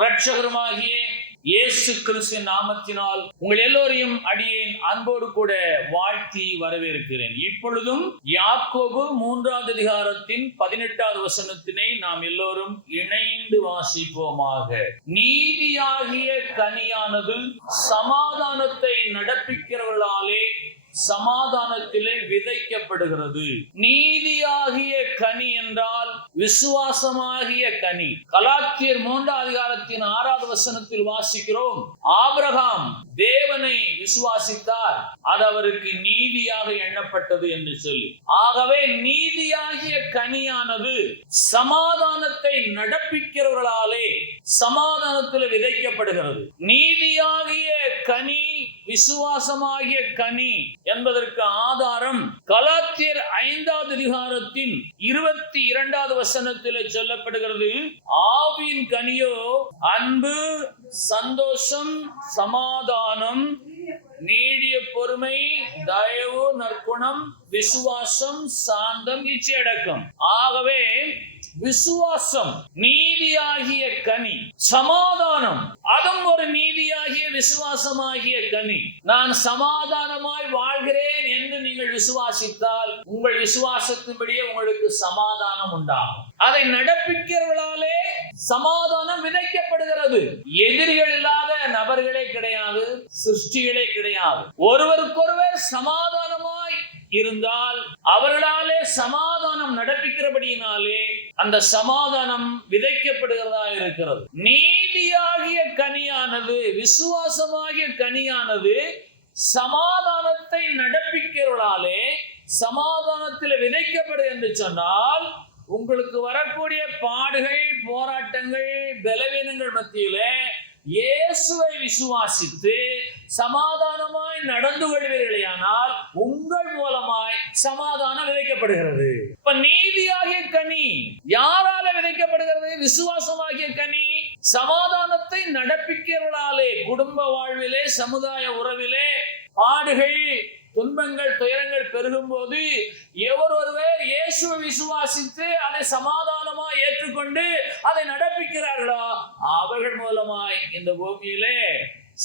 இரட்சகருமாகிய இயேசு கிறிஸ்துவின் நாமத்தினால் உங்கள் எல்லோரையும் அடியேன் அன்போடு கூட வாழ்த்தி வரவேற்கிறேன். இப்பொழுதும் யாக்கோபு 3வது அதிகாரத்தின் 18வது வசனத்தினை நாம் எல்லோரும் இணைந்து வாசிப்போமாக. நீதியாகிய கனியானது சமாதானத்தை நடப்பிக்கிறவர்களாலே சமாதானத்திலே விதைக்கப்படுகிறது. நீதியாகிய கனி என்றால் விசுவாசமாகிய கனி. கலாத்தியர் 3வது அதிகாரத்தின் 6வது வசனத்தில் வாசிக்கிறோம், ஆபிரகாம் தேவனை விசுவாசித்தார், அது அவருக்கு நீதியாக எண்ணப்பட்டது என்று சொல்லி. ஆகவே நீதியாகிய கனியானது சமாதானத்தை நடப்பிக்கிறவர்களாலே சமாதானத்தில் விதைக்கப்படுகிறது. நீதியாகிய கனி விசுவாசமாகிய கனி என்பதற்கு ஆதாரம் கலாத்தியர் 5வது அதிகாரத்தின் 22வது வசனத்தில் சொல்லப்படுகிறது, ஆவியின் கனியோ அன்பு, சந்தோஷம், சமாதானம், நீடிய பொறுமை, தயவு, நற்குணம், விசுவாசம், சாந்தம், இச்சையடக்கம். ஆகவே விசுவாசம் நீதியாகிய கனி, சமாதானம் அதுவும் ஒரு நீதியாகிய விசுவாசமாகிய கனி. நான் சமாதானமாய் வாழ்கிறேன் என்று நீங்கள் விசுவாசித்தால் உங்கள் விசுவாசத்தின்படியே உங்களுக்கு சமாதானம் உண்டாகும். அதை நடப்பிக்கிறவர்களாலே சமாதானம் விதைக்கப்படுகிறது. எதிரிகள் இல்லாத நபர்களே கிடையாது, சிருஷ்டிகளே கிடையாது. ஒருவருக்கொருவர் சமாதானமாய் இருந்தால் அவர்களாலே சமாதானம் நடப்பிக்கிறபடியினாலே அந்த சமாதானம் விதைக்கப்படுகிறதா இருக்கிறது. நீதியாகிய கனியானது விசுவாசமாகிய கனியானது சமாதானத்தை நடப்பிக்கிறவர்களாலே சமாதானத்தில் விதைக்கப்படு என்று சொன்னால், உங்களுக்கு வரக்கூடிய பாடுகள், போராட்டங்கள், பலவீனங்கள் மத்தியிலே இயேசுவை விசுவாசித்து சமாதானமாய் நடந்து கொள்வீர்களேயானால் உங்கள் மூலமாய் சமாதானம் விதைக்கப்படுகிறது. இப்ப நீதியாகிய கனி யாரால விதைக்கப்படுகிறது? விசுவாசமாகிய கனி சமாதானத்தை நடப்பிக்கிறவர்களாலே. குடும்ப வாழ்விலே, சமுதாய உறவிலே பாடுகள், துன்பங்கள், துயரங்கள் பெருகும் போது எவர் ஒருவர் இயேசுவை விசுவாசித்து அதை சமாதானமாய் ஏற்றுக்கொண்டு அதை நடப்பிக்கிறார்களோ அவர்கள் மூலமாய் இந்த பூமியிலே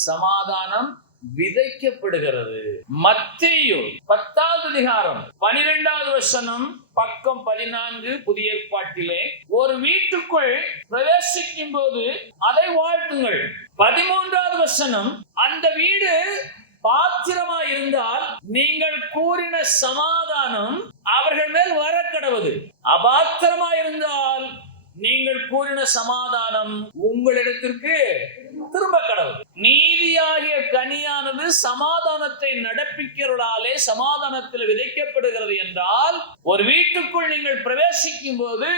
சமாதானம் விதைக்கப்படுகிறது. மத்தேயு 10வது அதிகாரம் 12வது வசனம், பக்கம் 14 புதிய ஏற்பாட்டிலே, ஒரு வீட்டுக்குள் பிரவேசிக்கும் போது அதை வாழ்த்துங்கள். 13வது வசனம், அந்த வீடு பாத்திரமா இருந்தால் நீங்கள் கூறின சமாதானம் அவர்கள் மேல் வர கடவுது. அபாத்திரமா இருந்தால் நீங்கள் கூறின சமாதானம் உங்களிடத்திற்கு திரும்ப கடவுது. நீதியாகிய கனியானது சமாதானத்தை நடப்பிக்கிறவர்களாலே சமாதானத்தில் விதைக்கப்படுகிறது என்றால், ஒரு வீட்டுக்குள் நீங்கள் பிரவேசிக்கும் போது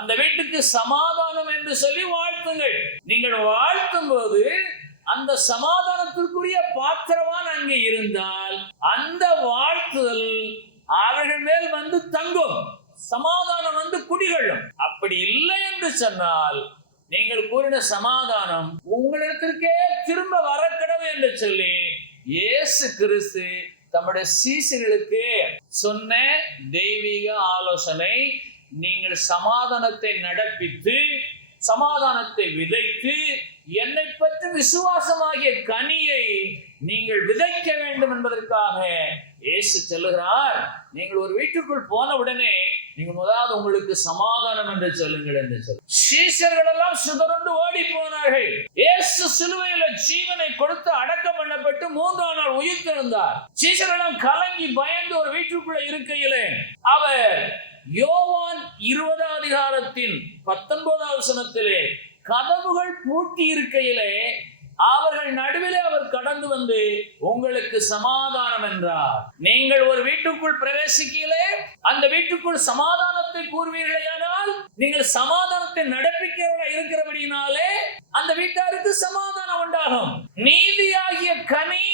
அந்த வீட்டுக்கு சமாதானம் என்று சொல்லி வாழ்த்துங்கள். நீங்கள் வாழ்த்தும் போது அந்த சமாதானத்திற்குரிய பாத்திரவான் அங்கே இருந்தால் அந்த வாழ்த்துதல் அவர்கள் மேல் வந்து தங்கும், சமாதானம் வந்து குடிகொள்ளும். அப்படி இல்லை என்று சொன்னால் நீங்கள் கூறின சமாதானம் உங்களிடத்திற்கே திரும்ப வரக்கடவு என்று சொல்லி இயேசு கிறிஸ்து தம்முடைய சீசர்களுக்கு சொன்ன தெய்வீக ஆலோசனை. நீங்கள் சமாதானத்தை நடப்பித்து சமாதானத்தை விதைத்து என்னை பற்றி விசுவாசமாகிய கனியை நீங்கள் விதைக்க வேண்டும் என்பதற்காக இயேசு சொல்லுகிறார். நீங்கள் ஒரு வீட்டுக்குள் போன உடனே நீங்கள் முதலாவது உங்களுக்கு சமாதானம் என்று சொல்லுங்கள் என்று சொல்லு. சீஷர்கள் எல்லாம் சிதறண்டு ஓடி போனார்கள். இயேசு சிலுவையில ஜீவனை கொடுத்து அடக்கம் பண்ணப்பட்டு 3ஆம் நாள் உயிர்த்தெழுந்தார். சீஷர்கள் எல்லாம் கலங்கி பயந்து ஒரு வீட்டுக்குள்ள இருக்கையிலே அவர் யோவான் 20வது அதிகாரத்தின் 19வது வசனத்திலே கதவுகள் பூட்டி இருக்கையிலே அவர்கள் நடுவிலே அவர் கடந்து வந்து உங்களுக்கு சமாதானம் என்றார். நீங்கள் ஒரு வீட்டுக்குள் பிரவேசிக்கலே அந்த வீட்டுக்குள் சமாதானத்தை கூறுவீர்களேயானால் நீங்கள் சமாதானத்தை நடப்பிக்கிறவர்களாக இருக்கிறபடியினாலே அந்த வீட்டாருக்கு சமாதானம் உண்டாகும். நீதியாகிய கனி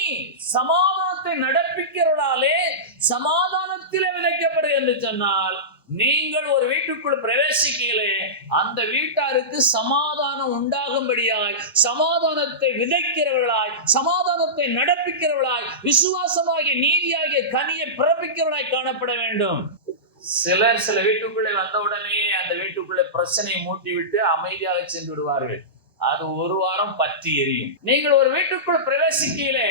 சமாதானத்தை நடப்பிக்கிறவர்களாலே சமாதானத்திலே விதைக்கப்படும் என்று சொன்னால், நீங்கள் ஒரு வீட்டுக்குள் பிரவேசிக்கலே அந்த வீட்டாருக்கு சமாதானம் உண்டாகும்படியாய் சமாதானத்தை விதைக்கிறவர்களாய் சமாதானத்தை நடப்பிக்கிறவர்களாய் விசுவாசமாகிய நீதியாகிய கனியை பிறப்பிக்கிறவர்களாய் காணப்பட வேண்டும். சிலர் சில வீட்டுக்குள்ளே வந்தவுடனே அந்த வீட்டுக்குள்ளே பிரச்சனையை மூட்டி விட்டு அமைதியாக சென்று விடுவார்கள். அது ஒரு வாரம் பற்றி எரியும். நீங்கள் ஒரு வீட்டுக்குள் பிரவேசிக்கையிலே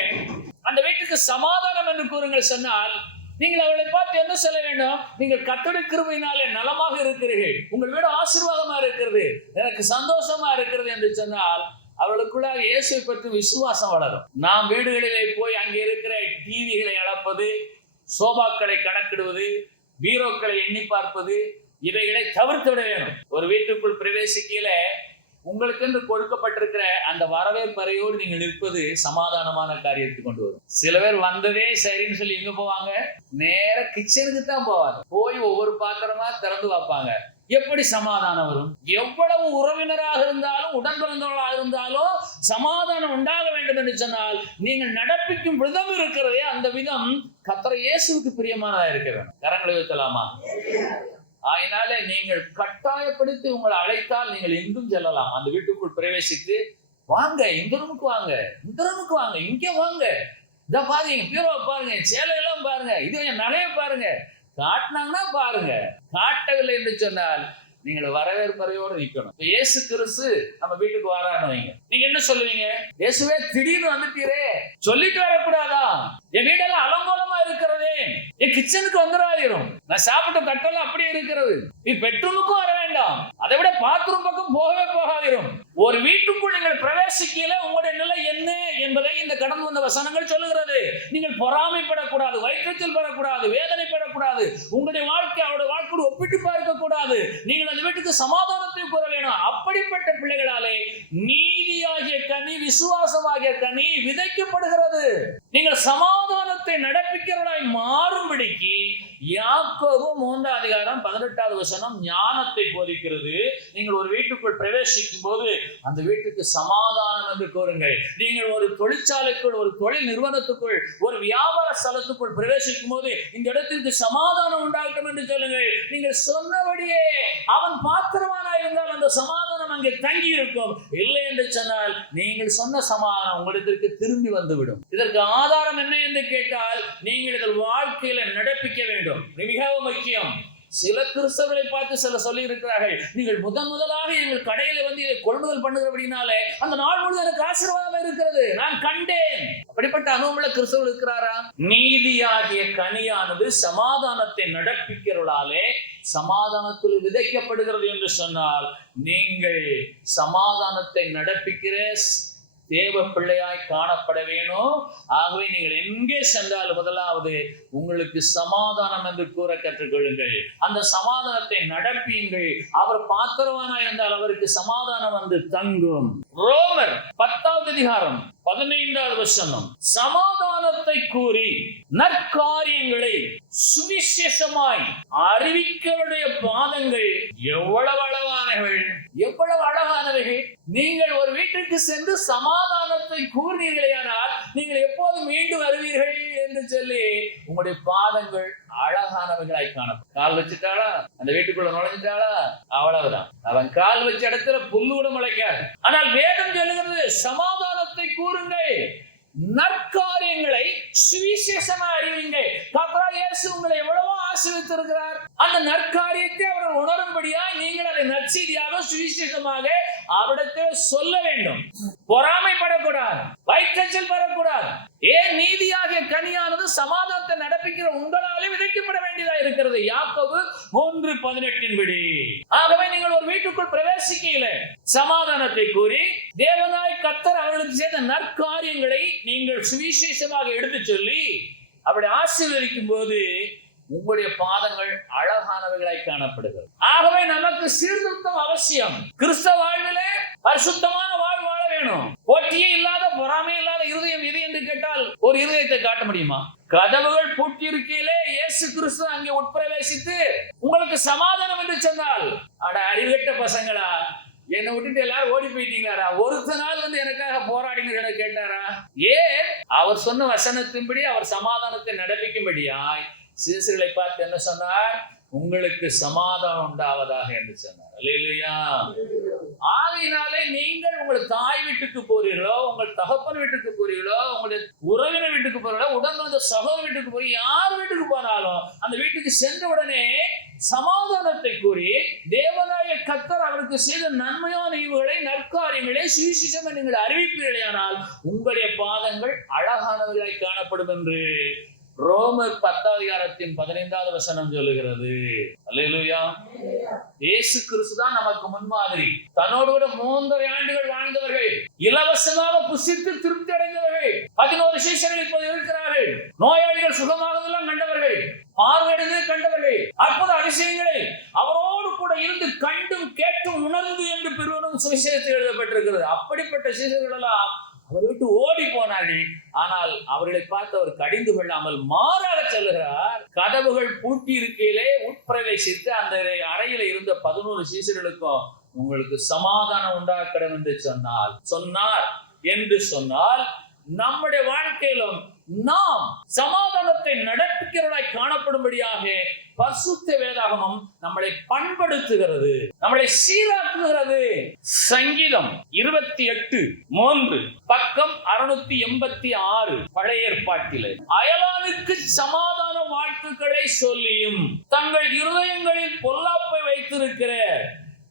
அந்த வீட்டுக்கு சமாதானம் என்று கூறுங்கள் சொன்னால், நீங்கள் அவளை பார்த்து என்ன சொல்ல வேண்டும்? நீங்கள் கர்த்தருடைய கிருபையினாலே நலமாக இருக்கிறீர்கள், உங்கள் வீடு ஆசீர்வாதமா இருக்கிறது, எனக்கு சந்தோஷமா இருக்கிறது என்று சொன்னால் அவளுக்குள்ளாக இயேசுவை பற்றி விசுவாசம் வளரும். நாம் வீடுகளிலே போய் அங்கே இருக்கிற டிவிகளை அளப்பது, சோபாக்களை கணக்கிடுவது, பீரோக்களை எண்ணி பார்ப்பது, இவைகளை தவிர்த்து விட வேணும். ஒரு வீட்டுக்குள் பிரவேசிக்கையில உங்களுக்கு என்று கொடுக்கப்பட்டிருக்கிற அந்த வரவேற்பறையோடு நீங்கள் நிற்பது சமாதானமான காரியத்தை கொண்டு வரும். சில பேர் வந்ததே சரின்னு சொல்லி எங்க போவாங்க? நேர கிச்சனுக்கு தான் போவாங்க. போய் ஒவ்வொரு பாத்திரமா திறந்து வைப்பாங்க. எப்படி சமாதானம் வரும்? எவ்வளவு உறவினராக இருந்தாலும் உடன் பிறந்தவர்களாக இருந்தாலும் சமாதானம் உண்டாக வேண்டும் என்று சொன்னால் நீங்கள் நடப்பிக்கும் விதம் இருக்கிறதே, அந்த விதம் கர்த்தர் இயேசுவுக்கு பிரியமானதா இருக்க வேண்டும். கரங்களை வைக்கலாமா? அதனால நீங்கள் கட்டாயப்படுத்தி உங்களை அழைத்தால் நீங்கள் எங்கும் செல்லலாம். அந்த வீட்டுக்குள் பிரவேசித்து, வாங்க இந்த ரூமுக்கு வாங்க, இந்த ரூமுக்கு வாங்க, இங்க வாங்க, இத பாருங்க, பீரோவை பாருங்க, சேலையெல்லாம் பாருங்க, இது என் நகையை பாருங்க, காட்டினாங்கன்னா பாருங்க. காட்டவில்லை என்று சொன்னால் நீங்கள் வரவேற்பறையோடு நிக்கணும். இயேசு கிறிஸ்து நம்ம வீட்டுக்கு வரான்னு வைங்க, நீங்க என்ன சொல்லுவீங்க? இயேசுவே திடீர்னு வந்துட்டீரே, சொல்லிட்டு வரக்கூடாதா? என் வீடெல்லாம் அலங்கோலமா இருக்கிறதே, என் கிச்சனுக்கு வந்துடாதிரும், நான் சாப்பிட்ட கட்டெல்லாம் அப்படியே இருக்கிறது, நீ பெட்ரூமுக்கும் வர வேண்டாம், அதை விட பாத்ரூம் பக்கம் போகவே போகாதிரும். ஒரு வீட்டுக்குள் நீங்கள் பிரவேசிக்கல உங்களுடைய நிலை என்ன என்பதை இந்த கடந்து வந்த வசனங்கள் சொல்லுகிறது. நீங்கள் பொறாமைப்படக்கூடாது, வயிற்றத்தில் பெறக்கூடாது, வேதனைப்படக்கூடாது, உங்களுடைய வாழ்க்கை அவருடைய வாழ்க்கையோடு ஒப்பிட்டு பார்க்க கூடாது. நீங்கள் அந்த வீட்டுக்கு சமாதானத்தை கூற வேணும். அப்படிப்பட்ட பிள்ளைகளாலே நீதியாகிய கனி, விசுவாசமாகிய கனி விதைக்கப்படுகிறது. நீங்கள் சமாதானத்தை நடப்பிக்கிறவர்களாய் மாறும்படிக்கு யாக்கோபு 3:18 ஞானத்தை போதிக்கிறது. நீங்கள் ஒரு வீட்டுக்குள் பிரவேசிக்கும் போது அந்த வீட்டுக்கு சமாதானம் என்று கூறுங்கள். நீங்கள் ஒரு தொழிற்சாலைக்குள், ஒரு தொழில் நிறுவனத்துக்குள், ஒரு வியாபார ஸ்தலத்துக்குள் பிரவேசிக்கும் போது இந்த இடத்திற்கு சமாதானம் உண்டாகட்டும் என்று சொல்லுங்கள். நீங்கள் சொன்னபடியே அவன் பாத்திரமானா இருந்தால் அந்த சமாதானம் அங்கே தங்கி இருக்கும். இல்லை என்று சொன்னால் நீங்கள் சொன்ன சமாதானம் உங்களிடத்திற்கு திரும்பி வந்துவிடும். இதற்கு ஆதாரம் என்ன என்று கேட்டால், நீங்கள் இதில் வாழ்க்கையில நடப்பிக்க வேண்டும். மிகவும் முக்கியம். சில கிறிஸ்தவர்களை பார்த்து சில சொல்லி இருக்கிறார்கள், நீங்கள் முதலாக எங்கள் கடையில வந்து இதை கொள்முதல் பண்ணுகிறபடினாலே அந்த நாள் முழுவதும் எனக்கு ஆசீர்வாதம் இருக்கிறது, நான் கண்டேன். அப்படிப்பட்ட அனுபவமுள்ள கிறிஸ்தவர்கள் இருக்கிறாரா? நீதியாகிய கனியானது சமாதானத்தை நடப்பிக்கிறவர்களாலே சமாதானத்தில் விதைக்கப்படுகிறது என்று சொன்னால், நீங்கள் சமாதானத்தை நடப்பிக்கிற தேவ பிள்ளையாய் காணப்பட வேணும். ஆகவே நீங்கள் எங்கே சென்றாலும் முதலாவது உங்களுக்கு சமாதானம் என்று கூற கற்றுக்கொள்ளுங்கள். அந்த சமாதானத்தை நடப்பீங்கள். அவர் பாத்திரவானாய் இருந்தால் அவருக்கு சமாதானம் வந்து தங்கும். ரோமர் 10:15 சமாதானத்தை கூறி நற்காரியங்களை சுவிசேஷமாய் அறிவிக்கலுடைய பாதங்கள் எவ்வளவு அழகானவைகள், எவ்வளவு அழகானவைகள். நீங்கள் ஒரு வீட்டிற்கு சென்று சமாதானத்தை கூறினீர்களேயானால் நீங்கள் எப்போது மீண்டும் வருவீர்கள் என்று சொல்லி உங்களுடைய பாதங்கள் அழகானவைகளாய் காணப்படும். கால் வச்சுட்டாளா, அந்த வீட்டுக்குள்ள நுழைஞ்சிட்டாளா, அவ்வளவுதான். அவன் கால் வச்ச இடத்துல புல்லு கூட முளைக்காது. ஆனால் வேதம் சொல்லுகிறது, சமாதானத்தை கூறுங்கள், நற்காரியங்களை சுவிசேஷமா அறிவிங்கள். கர்த்தராகிய இயேசு உங்களை எவ்வளவோ ஆசீர்வதித்திருக்கிறார். அந்த நற்காரியத்தை அவர்கள் உணரும்படியா நீங்கள் அதை நற்செய்தியாக சுவிசேஷமாக அவரிடத்தில் சொல்ல வேண்டும். பொறாமைப்படக்கூடாது, வயிற்றச்சல் பெறக்கூடாது. ஏன்? நீதியாகிய கனியானது சமாதானத்தை நடப்பிக்கிற உங்களாலே விதைக்கப்பட வேண்டியதா இருக்கிறது. யாக்கோபு 3:18 ஆகவே நீங்கள் ஒரு வீட்டுக்குள் பிரவேசிக்கையில சமாதானத்தை கூறி தேவனாய் கர்த்தர் அவர்களுக்கு செய்த நற்காரியங்களை நீங்கள் சுவிசேஷமாக எடுத்து சொல்லி அப்படி ஆசீர்வதிக்கும் போது உங்களுடைய பாதங்கள் அழகானவைகளாய் காணப்படுகிறது. ஆகவே நமக்கு சீர்திருத்தம் அவசியம். கிறிஸ்தவ வாழ்விலே பரிசுத்தமான வாழ்வு வாழ வேணும். போட்டியே இல்லாத, பொறாமை இல்லாத இருதயம் எது என்று கேட்டால் ஒரு இருதயத்தை காட்ட முடியுமா? கதவுகள் பூட்டி இருக்கையிலே இயேசு கிறிஸ்து அங்கே உட்பிரவேசித்து உங்களுக்கு சமாதானம் என்று சொன்னால், அட அறிவெட்ட பசங்களா, என்னை விட்டுட்டு எல்லாரும் ஓடி போயிட்டீங்களா? ஒருத்த நாள் வந்து எனக்காக போராடினீங்க கேட்டாரா? ஏன்? அவர் சொன்ன வசனத்தின்படி அவர் சமாதானத்தை நடப்பிக்கும்படியாய் சீசர்களை பார்த்து என்ன சொன்னார்? உங்களுக்கு சமாதானம் உண்டாவதாக என்று சொன்னார். அல்லேலூயா. ஆகையினாலே நீங்கள் உங்கள் தாய் வீட்டுக்கு போறீர்களோ, உங்கள் தகப்பன் வீட்டுக்கு போறீங்களோ, உங்களுடைய உறவினர் வீட்டுக்கு போறீங்களோ, உடன் வந்த சகோதர வீட்டுக்கு போய் யார் வீட்டுக்கு போனாலும் அந்த வீட்டுக்கு சென்ற உடனே சமாதானத்தை கூறி தேவனாய கர்த்தர் அவருக்கு செய்த நன்மையான ஈவுகளை, நற்காரியங்களை, சுவிசேஷம் நீங்கள் அறிவிப்பீர்களானால் உங்களுடைய பாதங்கள் அழகானவர்களாய் காணப்படும் என்று ரோமர் 10:15 சொல்லுகிறது. அல்லேலூயா. இயேசு கிறிஸ்து தான் நமக்கு முன்மாதிரி. தன்னோடு கூட 3.5 ஆண்டுகள் வாழ்ந்தவர்கள், இலவசமாக புசித்து திருப்தி அடைந்தவர்கள், 11 சீஷர்கள் இப்போது இருக்கிறார்கள். நோயாளிகள் சுகமானதெல்லாம் கண்டவர்கள், பார்வையிடுவதை கண்டவர்கள், அற்புத அதிசயங்களை அவரோடு கூட இருந்து கண்டும் கேட்டும் உணர்ந்து என்று பெருவனும் சுவிசேஷத்தில் எழுதப்பட்டிருக்கிறது. அப்படிப்பட்ட சீஷர்கள் எல்லாம் அவர் விட்டு ஓடி போனார்கள். ஆனால் அவர்களை பார்த்து அவர் கடிந்து கொள்ளாமல் மாறாக சொல்லுகிறார், கதவுகள் பூட்டி இருக்கையிலே உட்பிரவேசித்து அந்த அறையில இருந்த 11 சீஷர்களுக்கும் உங்களுக்கு சமாதானம் உண்டாக்கணும் என்று சொன்னார் என்று சொன்னால், நம்முடைய வாழ்க்கையிலும் நாம் சமாதானத்தை நடப்பிக்கிறவராய் காணப்படும்படியாக பரிசுத்த வேதாகமம் நம்மளை பண்படுத்துகிறது, நம்மளை சீராக்குகிறது. சங்கீதம் 28:3 பக்கம் 686 பழைய ஏற்பாட்டிலே, அயலானுக்கு சமாதான வாழ்த்துக்களை சொல்லியும் தங்கள் இருதயங்களில் பொல்லாப்பை வைத்திருக்கிற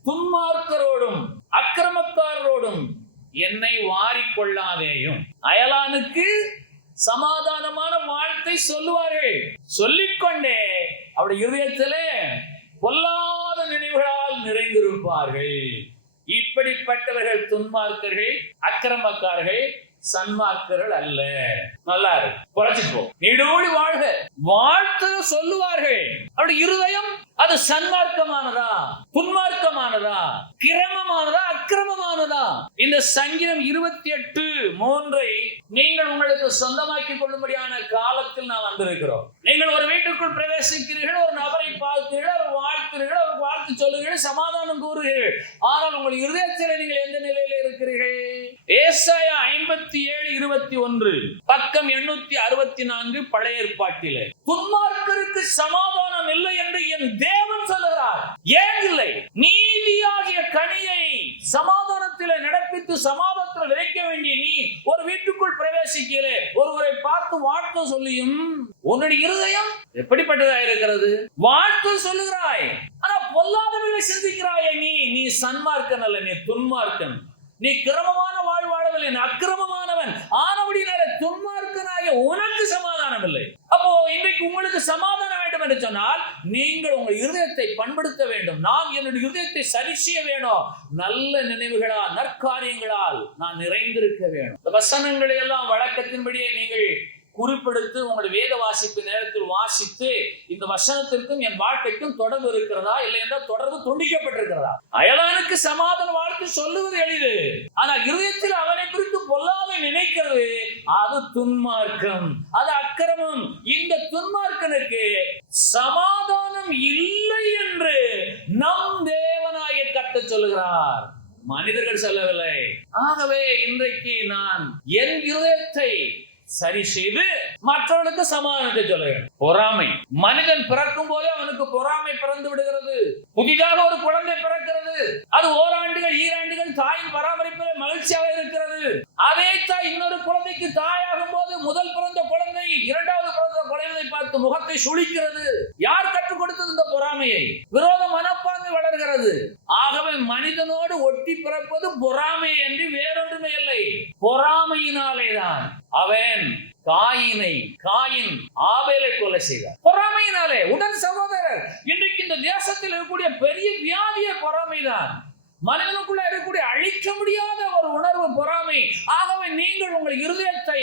துன்மார்க்கரோடும் அக்கிரமக்காரரோடும் என்னை வாரிக்கொள்ளாதேயும். அயலானுக்கு சமாதானமான வாழ்த்தை சொல்லுவார்கள், சொல்லிக்கொண்டே அவருடைய இருதயத்திலே பொல்லாத நினைவுகளால் நிறைந்திருப்பார்கள். இப்படிப்பட்டவர்கள் துன்மார்க்கர்கள், அக்கிரமக்காரர்கள், சன்மார்க்கர்கள் அல்ல. நல்லா இருக்கு, குறைச்சிட்டு போ. நீடோடி வாழ்க வாழ்த்து சொல்லுவார்கள். அவருடைய இருதயம் அது சன்மார்க்கமானதா, துன்மார்க்கமானதா, கிரமமானதா, அக்கிரமமானதா? இந்த சங்கீதம் 28:3 நீங்கள் உங்களுக்கு சொந்தமாக்கிக் கொள்ளும்படியான காலத்தில் நாம் வந்திருக்கிறோம். நீங்கள் ஒரு வீட்டுக்குள் பிரவேசிக்கிறீர்கள், ஒரு நபரை பார்க்கிறீர்கள், அவர் வாழ்த்துகிறீர்கள், அவர் வாழ்த்து சொல்லுகிறீர்கள், சமாதானம் கூறுகிறீர்கள். ஆனால் உங்கள் இருதயத்தில் நீங்கள் எந்த நிலையில இருக்கிறீர்கள்? ஏசாயா 57:21 பக்கம் 864 பழைய ஏற்பாட்டிலே, துன்மார்க்கருக்கு சமாதானம் இல்லை என்று என் தேவன் சொல்லுகிறார். ஏன் இல்லை? நீதியாகிய கனியை சமாதானத்திலே நடப்பித்து சமாதானத்தில் விதைக்க வேண்டிய நீ ஒரு வீட்டுக்குள் பிரவேசிக்கலே ஒருவரை பார்த்து வாழ்த்து சொல்லியும் உன்னுடைய இருதயம் எப்படிப்பட்டதா இருக்கிறது? வாழ்த்து சொல்லுகிறாய், ஆனா பொல்லாதவர்களை சிந்திக்கிறாயே. நீ சன்மார்க்கன் அல்ல, நீ துன்மார்க்கன். நீ கிரமமான வாழ்வாழவில்லை, நீ அக்கிரமமானவன். ஆனபடினாலே துன்மார்க்கனாய உனக்கு சமாதானம் இல்லை. அப்போ இன்றைக்கு உங்களுக்கு சமாதானம் வேண்டும் என்று சொன்னால் நீங்கள் உங்கள் இருதயத்தை பண்படுத்த வேண்டும். நான் என்னுடைய இருதயத்தை சரி செய்ய வேணும். நல்ல நினைவுகளால், நற்காரியங்களால் நான் நிறைந்திருக்க வேணும். இந்த வசனங்களை எல்லாம் வழக்கத்தின்படியே நீங்கள் குறிப்பெடுத்து உங்களுடைய வேத வாசிப்பு நேரத்தில் வாசித்து, இந்த வசனத்திற்கும் என் வாழ்க்கைக்கும் தொடர்பு இருக்கிறதா, இல்லை என்றால் தொடர்பு துண்டிக்கப்பட்டிருக்கிறதா? அயலானுக்கு சமாதான வாழ்க்கை சொல்லுவது எளிது, ஆனால் இருதயத்தில் அவனை குறித்து பொல்லாமை நினைக்கிறது அது துன்மார்க்கம், அது அக்கிரமம். இந்த துன்மார்க்கனுக்கு சமாதானம் இல்லை என்று நம் தேவனாய கர்த்தர் சொல்லுகிறார், மனிதர்கள் சொல்லவில்லை. ஆகவே இன்றைக்கு நான் என் இருதயத்தை சரி செய்து மற்றவர்களுக்கு சமாதானத்தை சொல்ல வேண்டும். பொறாமை, மனிதன் பிறக்கும் போதே அவனுக்கு பொறாமை பிறந்து விடுகிறது. புதிதாக ஒரு குழந்தை பிறக்கிறது, அது ஓராண்டுகள் ஈராண்டுகள் தாயின் பராமரிப்பில் மகிழ்ச்சியாக இருக்கிறது. அதே தாய் இன்னொரு குழந்தைக்கு தாயாகும் போது முதல் பிறந்த குழந்தை இரண்டாவது பிறந்த குழந்தை பார்த்து முகத்தை சுளிக்கிறது. யார் கற்றுக் கொடுத்தது இந்த பொறாமையை? விரோத மனப்பான்மை வளர்கிறது. ஆகவே மனிதனோடு ஒட்டி பிறப்பது பொறாமை என்று வேறொன்றுமே இல்லை. பொறாமையினாலேதான் அவன் காயின் ஆபேலை கொலை செய்தார். பொறாமையினாலே. உடன் சகோதரர், இன்றைக்கு இந்த தேசத்தில் இருக்கக்கூடிய பெரிய வியாதியே பொறாமைதான். மனிதனுக்குள்ள இருக்கக்கூடிய அழிக்க முடியாத ஒரு உணர்வு பொறாமை. ஆகவே நீங்கள் உங்கள் இருதயத்தை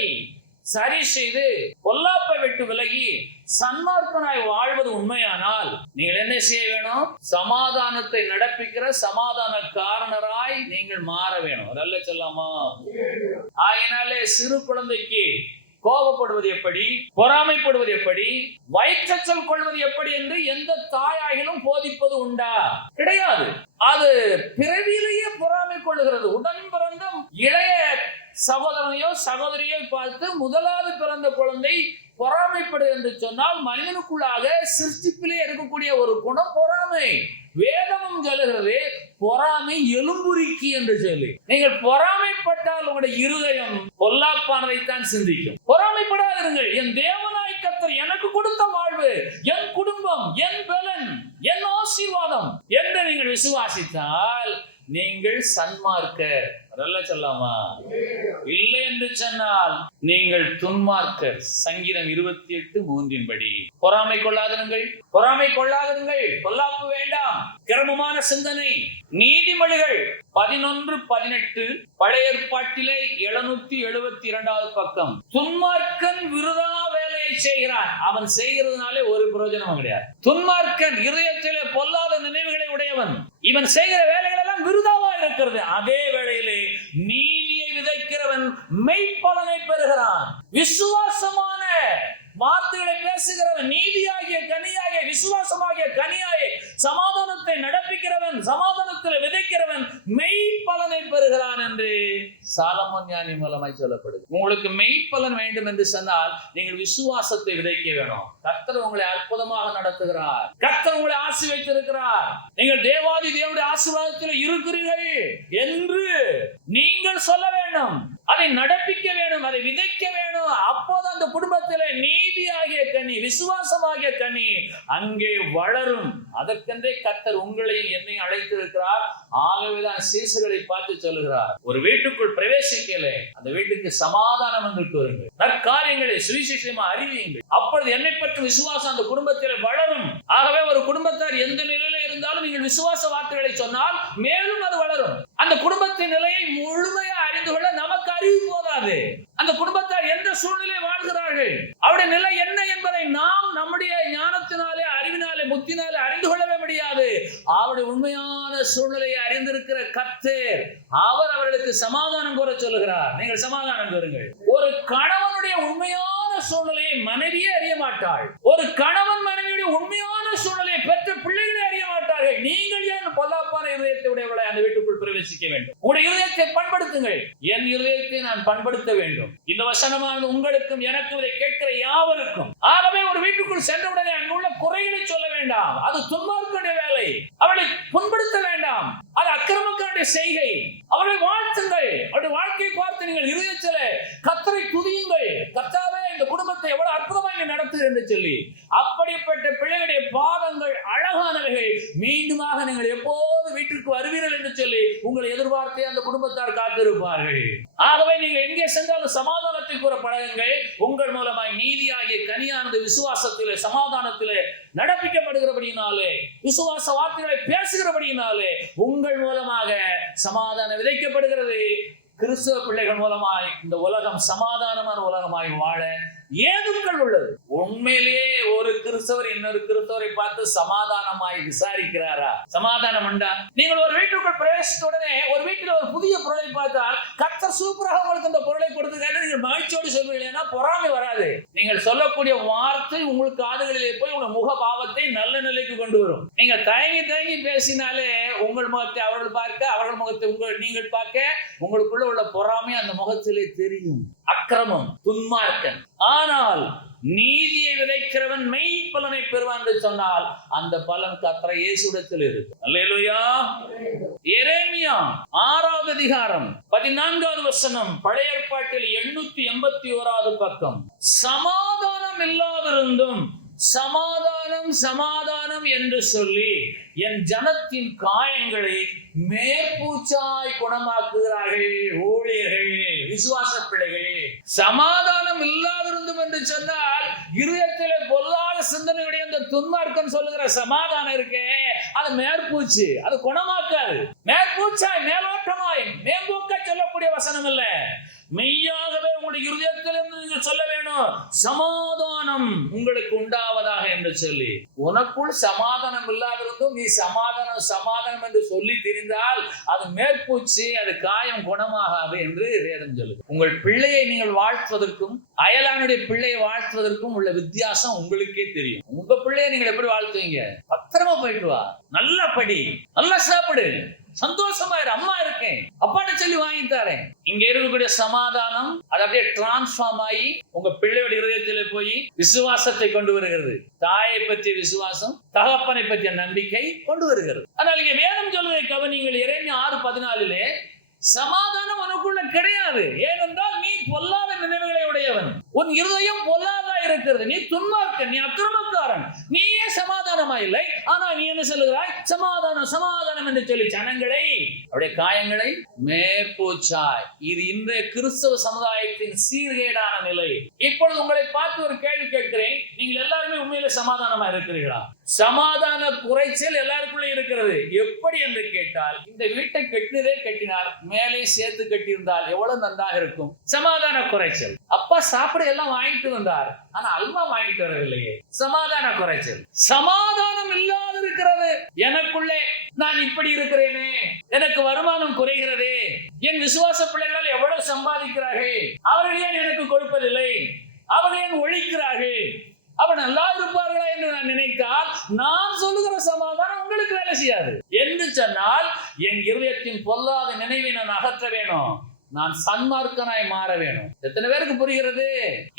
சரி செய்து பொல்லாப்பை விட்டு விலகி சன்மார்க்கனாய் வாழ்வது உண்மையானால் நீங்கள் என்ன செய்ய வேணும்? சமாதானத்தை நடப்பிக்கிற சமாதான காரணராய் நீங்கள் மாற வேணும். நல்ல சொல்லாமா? ஆயினாலே சிறு குழந்தைக்கு கோபப்படுவது எப்படி, பொறாமைப்படுவது எப்படி, வயிற்றச்சல் கொள்வது எப்படி என்று எந்த தாயாகிலும் போதிப்பது உண்டா? கிடையாது. அது பிறவியிலேயே பொறாமை கொள்ளுகிறது. உடன் பிறந்த இளைய சகோதரனையோ சகோதரியோ பார்த்து முதலாவது பிறந்த குழந்தை பொறாமைப்படு என்று சொன்னால் மனிதனுக்குள்ளாக சிருஷ்டிப்பிலே இருக்கக்கூடிய ஒரு குணம் பொறாமை. வேதமும் சொல்லுகிறது பொறாமை எலும்புரிக்கி என்று சொல்லி. நீங்கள் பொறாமைப்பட்டால் உங்களுடைய இருதயம் பொல்லாப்பானதைத்தான் சிந்திக்கும். பொறாமைப்படாதிருங்கள். என் தேவனாய் கர்த்தர் எனக்கு கொடுத்த வாழ்வு, என் குடும்பம், என் பலன், என் ஆசீர்வாதம் என்று நீங்கள் விசுவாசித்தால் நீங்கள் சன்மார்க்கர். அதல்ல சொல்லாமா? இல்லை என்று சொன்னால் நீங்கள் துன்மார்க்கர். சங்கீதம் 28:3 படி பொறாமை கொள்ளாதிருங்கள், பொறாமை கொள்ளாதிருங்கள், பொல்லாப்பு வேண்டாம், கிரமமான சிந்தனை. நீதிமொழிகள் 11:18 பழைய ஏற்பாட்டிலே 772வது பக்கம். துன்மார்க்கன் விருதா வேலையை செய்கிறான், அவன் செய்கிறதுனாலே ஒரு பிரயோஜனமும் கிடையாது. துன்மார்க்கன் இருதயத்திலே பொல்லாத நினைவுகளை உடையவன், இவன் செய்கிற வேலைகள் எல்லாம் விருதாவா இருக்கிறது. அதே வேளையிலே நீதியை விதைக்கிறவன் மெய்ப்பலனை பெறுகிறான். விசுவாசமான வார்த்தைகளை பேசுகிறவன், நீதியாகிய கனியாகிய விசுவாசமாகிய கனியாகிய சமாதானத்தை நடப்பிக்கிறவன், சமாதானத்தில் விதைக்கிறவன் மெய்ப்பலனை பெறுகிறான் என்று சாலமோன் ஞானி மூலமாய் சொல்லப்படுது. உங்களுக்கு மெய்ப்பலன் வேண்டும் என்று சொன்னால் நீங்கள் விசுவாசத்தை விதைக்க வேணும். கர்த்தர் உங்களை அற்புதமாக நடத்துகிறார், கர்த்தர் உங்களை ஆசீர்வதித்திருக்கிறார், நீங்கள் தேவாதி தேவனுடைய ஆசீர்வாதத்தில் இருக்கிறீர்கள் என்று நீங்கள் சொல்ல வேண்டும். அதை நடப்பிக்க வேண்டும், அதை விதைக்க வேண்டும். அப்போது அந்த குடும்பத்திலே நீதியாகிய கனி, விசுவாசமாகிய கனி அங்கே வளரும். அதற்கென்றே கர்த்தர் உங்களையும் என்னையும் அழைத்திருக்கிறார். ஆகவேதான் சீசர்களை பார்த்து சொல்லுகிறார், ஒரு வீட்டுக்குள் பிரவேசிக்கலே அந்த வீட்டுக்கு சமாதானம் என்று கூறுங்கள், நற்காரியங்களை சுவிசேஷமா அறிவியுங்கள், அப்பொழுது என்னை பற்றி விசுவாசம் அந்த குடும்பத்தில் வளரும். ஆகவே ஒரு குடும்பத்தார் எந்த நிலையில இருந்தாலும் நீங்கள் விசுவாச வார்த்தைகளை சொன்னால் மேலும் அது வளரும். அந்த குடும்பத்தின் நிலையை முழுமையா அறிந்து கொள்ள நமக்கு அறிவு போதாது. அந்த குடும்பத்தார் எந்த சூழ்நிலை வாழ்கிறார்கள், அவருடைய நிலை என்ன என்பதை நாம் நம்முடைய ஞானத்தினாலே, அறிவினாலே, புத்தினாலே அறிந்து கொள்ளவே முடியாது. அவருடைய உண்மையான சூழ்நிலையை அறிந்திருக்கிற கர்த்தர் அவர் அவர்களுக்கு சமாதானம் கூற சொல்லுகிறார். நீங்கள் சமாதானம் கூறுங்கள். ஒரு கணவனுடைய உண்மையான சூழ்நிலையை மனைவியே அறிய மாட்டாள். ஒரு கணவன் மனைவியுடைய உண்மையான சூழ்நிலையை பெற்ற பிள்ளைகளே அறிய மாட்டார்கள். நீங்கள் ஏன் பொல்லாப்பான இருதயத்தை உடையவளை அந்த வீட்டுக்குள் பிரவேசிக்க வேண்டும்? உங்களுடைய இருதயத்தை பண்படுத்துங்கள். என் இருதயத்தை நான் பண்படுத்த வேண்டும். இந்த வசனமானது உங்களுக்கும் எனக்கும் இதை கேட்கிற யாவருக்கும். ஆகவே ஒரு வீட்டுக்குள் சென்றவுடனே அங்குள்ள குறைகளை சொல்ல வேண்டாம். அது துன்மார்க்கனுடைய வேலை. அவளை புண்படுத்த வேண்டாம். அது அக்கிரமக்காரனுடைய செய்கை. அவளை வாழ்த்துங்கள். அவருடைய வாழ்க்கையை பார்த்து நீங்கள் இருதயத்திலே கர்த்தரை துதியுங்கள். கர்த்தாவே, இந்த குடும்பத்தை எவ்வளவு அற்புதமாக நடத்துகிறது என்று சொல்லி. அப்படிப்பட்ட பிள்ளைகளுடைய பாதங்கள் அழகானவைகள். மீண்டுமாக நீங்கள் எப்போது வீட்டிற்கு வருவீர்கள் என்று சொல்லி உங்களை எதிர்பார்த்தே அந்த குடும்பத்தார் காத்திருப்பார்கள். ஆகவே நீங்கள் எங்கே சென்றாலும் சமாதானத்தை கூற பழகுங்கள். உங்கள் மூலமாய் நீதியாகிய கனியானது விசுவாசத்திலே, சமாதானத்திலே நடப்பிக்கப்படுகிறபடியினாலே, விசுவாச வார்த்தைகளை பேசுகிறபடியினாலே உங்கள் மூலமாக சமாதானம் விதைக்கப்படுகிறது. கிறிஸ்தவ பிள்ளைகள் மூலமாய் இந்த உலகம் சமாதானமான உலகமாய் வாழ ஏதுக்கள் உள்ளது. உண்மையிலேயே ஒரு கிறிஸ்தவர் இன்னொரு கிறிஸ்தவரை பார்த்து சமாதானமாய் விசாரிக்கிறாரா? சமாதானம் உண்டா? நீங்கள் ஒரு வீட்டுக்குள் பிரவேசித்த உடனே ஒரு வீட்டில் ஒரு புதிய பொருளை பார்த்தால் கர்த்தர் சூப்பராக உங்களுக்கு இந்த பொருளை கொடுத்துக்காட்டு நீங்கள் மகிழ்ச்சியோடு சொல்வீங்கன்னா பொறாமை வராது. நீங்கள் சொல்லக்கூடிய வார்த்தை உங்களுக்கு காதுகளிலே போய் உங்கள் முக பாவத்தை நல்ல நிலைக்கு கொண்டு வரும். நீங்கள் தயங்கி தயங்கி பேசினாலே உங்கள் முகத்தை அவர்கள் பார்க்க, அவர்கள் முகத்தை நீங்கள் பார்க்க, உங்களுக்குள்ள உள்ள பொறாமை அந்த முகத்திலே தெரியும். அக்கிரமம், துன்மார்க்கன். ஆனால் நீதியை விதைக்கிறவன் மெய் பலனை பெறுவான் என்று சொன்னால் அந்த பலன் கர்த்தர் இயேசுவிடத்தில் இருக்கு. அல்லேலூயா. எரேமியா 6வது அதிகாரம் 14வது வசனம் பழைய ஏற்பாட்டில் 881வது பக்கம். சமாதானம் இல்லாதிருந்தும் சமாதானம் சமாதானம் என்று சொல்லி என் ஜனத்தின் காயங்களை மேற்பூச்சாய் குணமாக்குகிறார்கள் ஊழியர்கள், விசுவாச பிள்ளைகள். சமாதானம் இல்லாதிருந்தும் என்று சொன்னால் இருதயத்திலே பொல்லாத சிந்தனையுடைய அந்த துன்மார்க்கன் சொல்லுகிற சமாதானம் இருக்கே, அது மேற்பூச்சு, அது குணமாக்காது. மேற்பூச்சாய், மேலோட்டமாய், மேம்போக்காய் சொல்லக்கூடிய வசனம் இல்ல. மெய்யாகவே உங்களுடைய இருதயத்திலிருந்து நீங்கள் சொல்ல வேணும், சமாதானம் உங்களுக்கு உண்டாவதாக என்று சொல்லி. உனக்குள் சமாதானம் இல்லாதிருந்தும் நீ சமாதானம் சமாதானம் என்று சொல்லி தெரிந்தால் அது மேற்பூச்சி, அது காயம் குணமாகாது என்று வேதம் சொல்லுது. உங்கள் பிள்ளையை நீங்கள் வாழ்த்துவதற்கும் அயலானுடைய பிள்ளையை வாழ்த்துவதற்கும் உள்ள வித்தியாசம் உங்களுக்கே தெரியும். உங்க பிள்ளையை நீங்கள் எப்படி வாழ்த்துவீங்க? பத்திரமா போயிட்டு வா, நல்லா படி, நல்லா சாப்பிடு, சந்தோஷமா இரு, அம்மா இருக்கேன், அப்பாட்ட சொல்லி வாங்கி தரேன். இங்க இருக்கக்கூடிய சமாதானம் அது அப்படியே டிரான்ஸ்பார்ம் ஆகி உங்க பிள்ளையோட இதயத்திலே போய் விசுவாசத்தை கொண்டு வருகிறது. தாயை பற்றிய விசுவாசம், தகப்பனை பற்றிய நம்பிக்கை கொண்டு வருகிறது. ஆனால் இங்க வேதம் சொல்வதை கவனிங்கள். எரேமியா 6:14 சமாதானம் உனக்குள்ள கிடையாது. ஏனென்றால் நீ பொல்லாத நினைவுகளை உடையவன், உன் இருதயம் பொல்லாதா இருக்கிறது, நீ துன்மார்க்கன், நீ அக்கிரமக்காரன், நீயே சமாதானமா இல்லை. ஆனா நீ என்ன சொல்லுகிறாய்? சமாதானம் சமாதானம் என்று சொல்லி ஜனங்களை அவருடைய காயங்களை மேற்போச்சாய். இது இன்றைய கிறிஸ்தவ சமுதாயத்தின் சீர்கேடான நிலை. இப்பொழுது உங்களை பார்த்து ஒரு கேள்வி கேட்கிறேன். நீங்கள் எல்லாருமே உண்மையில சமாதானமா இருக்கிறீர்களா? சமாதான குறைச்சல் எல்லாருக்குள்ளே இருக்கிறது. எப்படி என்று கேட்டால், இந்த வீட்டை கட்டினார், மேலே சேர்த்து கட்டியிருந்தால் எவ்வளவு நன்றாக இருக்கும். சமாதான குறைச்சல். அப்பா சாப்பிட எல்லாம் வாங்கிட்டு வந்தார், ஆனா அல்வா வாங்கிட்டு வரவில்லையே. சமாதான குறைச்சல். சமாதானம் இல்லாது இருக்கிறது எனக்குள்ளே. நான் இப்படி இருக்கிறேனே, எனக்கு வருமானம் குறைகிறதே, என் விசுவாச பிள்ளைகளால் எவ்வளவு சம்பாதிக்கிறார்கள், அவர்கள் ஏன் எனக்கு கொடுப்பதில்லை, அவர்கள் ஏன் ஒழிக்கிறார்கள், அவன் நல்லா இருப்பார்களா என்று நான் நினைத்தால் நான் சொல்லுகிற சமாதானம் உங்களுக்கு வேலை செய்யாது. என்று சொன்னால் என் இருதயத்தின் பொல்லாத நினைவை நான் அகற்ற வேணும், நான் சன்மார்க்கனாய் மாற வேணும். எத்தனை பேருக்கு புரிகிறது?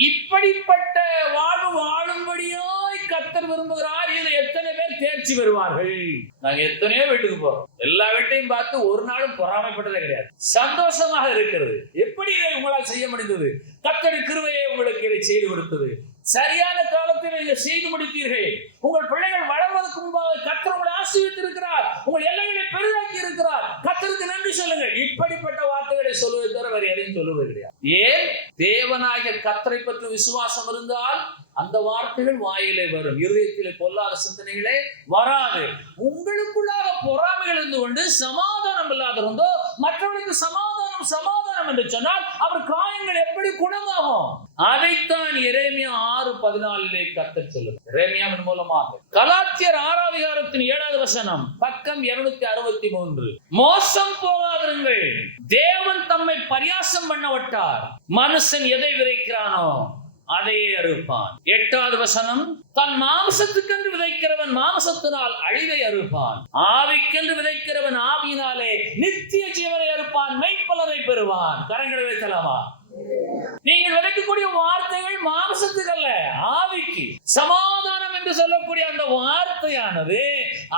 இப்படிப்பட்ட வாழ்வு வாழும்படியாய் கர்த்தர் விரும்புகிறார். இதில் எத்தனை பேர் தேர்ச்சி பெறுவார்கள்? நாங்க எத்தனையோ வீட்டுக்கு போறோம், எல்லா வீட்டையும் பார்த்து ஒரு நாளும் பொறாமைப்பட்டதே கிடையாது. சந்தோஷமாக இருக்கிறது. எப்படி இதை உங்களால் செய்ய முடிந்தது? கர்த்தரின் கிருபையை உங்களுக்கு இதை செய்து கொடுத்தது. சரியான காலத்தில் நீங்கள் செய்து முடித்தீர்கள். உங்கள் பிள்ளைகள் வளர்வதற்கு முன்பாக கர்த்தர் உங்களை ஆசீர்வதித்திருக்கிறார், உங்கள் எல்லைகளை பெரிதாக்கி இருக்கிறார். கர்த்தருக்கு நன்றி சொல்லுங்கள். இப்படிப்பட்ட வார்த்தைகளை சொல்வதை தவிர வேறு எதையும் சொல்லுவது கிடையாது. ஏன்? தேவனாகிய கர்த்தரை பற்றி விசுவாசம் இருந்தால் அந்த வார்த்தைகள் வாயிலே வரும், இருதயத்திலே பொல்லாத சிந்தனைகளே வராது. உங்களுக்குள்ளாக பொறாமைகள் இருந்து கொண்டு சமாதானம் இல்லாதிருந்தோ மற்றவர்களுக்கு சமாதானம் சமாதானம் என்று சொன்னால் அவர் காயங்கள் எப்படி குணமாகும்? அதைத்தான் எரேமியா 6:14 கர்த்தர் சொல்லுது. எரேமியாவின் மூலமாக கலாத்தியர் 6:7 பக்கம் 263. மோசம் போகாதிருங்கள், தேவன் தம்மை பரியாசம் பண்ணவட்டார், மனுஷன் எதை விதைக்கிறானோ அதையே அறுப்பான். 8 தன் மாம்சத்துக்கென்று விதைக்கிறவன் மாம்சத்தினால் அழிவை அறுப்பான், ஆவிக்கென்று விதைக்கிறவன் ஆவியினாலே நித்திய ஜீவனை அறுப்பான், மெய்ப்பலனை பெறுவான். கரங்களை வைக்கலாமா? நீங்கள் விதைக்கக்கூடிய வார்த்தைகள் மாம்சத்துக்கு அல்ல, ஆவிக்கு. சமாதானம் என்று சொல்லக்கூடிய அந்த வார்த்தையானது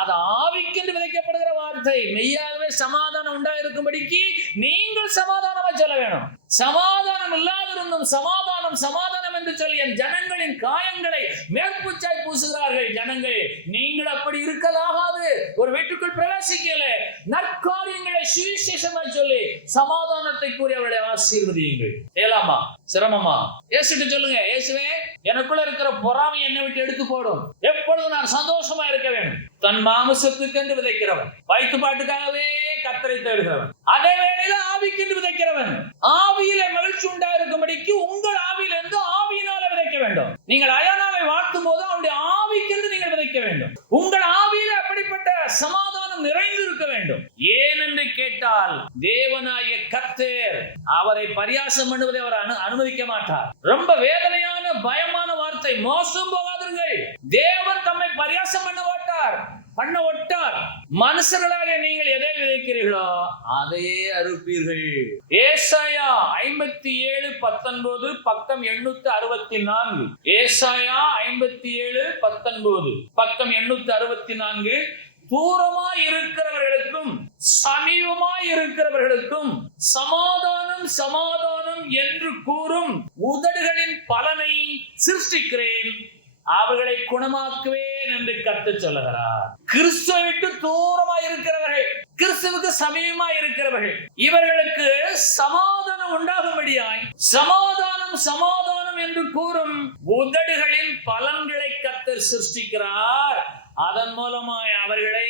அது ஆவிக்கென்று விதைக்கப்படுகிற வார்த்தை. மெய்யாகவே சமாதானம் உண்டாயிருக்கும்படிக்கு நீங்கள் சமாதானமா சொல்ல வேணும். சமாதானம் இல்லாதிருந்தும் சமாதானம் சமாதானம் என்று சொல்லி என் ஜனங்களின் காயங்களை மேற்பூச்சாய் பூசுகிறார்கள் ஜனங்கள். நீங்கள் அப்படி இருக்கலாகாது. ஒரு வீட்டுக்குள் பிரவேசிக்கல, நற்காரியங்களை சுவிசேஷமாய் சொல்லி சமாதானத்தை கூறி அவர்களை ஆசீர்வதியுங்கள். ஏலாமா? சிரமமா? இயேசுகிட்ட சொல்லுங்க, இயேசுவே எனக்குள்ள இருக்கிற பொறாமை என்னை விட்டு எடுத்து போடும், எப்பொழுதும் நான் சந்தோஷமா இருக்க வேண்டும். தன் மாமிசத்துக்கு என்று விதைக்கிறவன், வயிற்று பாட்டுக்காகவே கர்த்தரை தேடுகிறவன், அதே வேளையில ஆவிக்கென்று விதைக்கிறவன் ஆவியில மகிழ்ச்சி உண்டாயிருக்கும்படிக்கு உங்கள் ஆவியிலிருந்து ஆவியினால விதைக்க வேண்டும். நீங்கள் அயானாவை வாழ்த்தும் போது அவருடைய ஆவிக்கென்று நீங்கள் விதைக்க வேண்டும். உங்கள் ஆவியில அப்படிப்பட்ட சமாதானம் நிறைந்து இருக்க வேண்டும். ஏனென்று கேட்டால் தேவனாகிய கர்த்தர் அவரை பரியாசம் பண்ணுவதை அவர் அனுமதிக்க மாட்டார். ரொம்ப வேதனையான பயமான வார்த்தை. மோசம் போகாதீர்கள், தேவன் தம்மை பரியாசம் பண்ண ஒட்டார். மனுஷர்களாக நீங்கள் எதை விதைக்கிறீர்களோ அதையே அறுப்பீர்கள். ஏசாயா 57:19 பக்கம் 864. ஏசாயா 57:19 பக்கம் 864. தூரமாய் இருக்கிறவர்களுக்கும் சமீபமாய் இருக்கிறவர்களுக்கும் சமாதானம் சமாதானம் என்று கூறும் உதடுகளின் பலனை சிருஷ்டிக்கிறேன், அவர்களை குணமாக்குவேன் என்று கர்த்தர் சொல்லுகிறார். கிறிஸ்துவை விட்டு தூரமாய் இருக்கிறவர்கள், கிறிஸ்துவுக்கு சமீபமாய் இருக்கிறவர்கள், இவர்களுக்கு சமாதானம் உண்டாகும்படியாய் சமாதானம் சமாதானம் என்று கூறும் உதடுகளின் பலன்களை கர்த்தர் சிருஷ்டிக்கிறார். அதன் மூலமாய் அவர்களை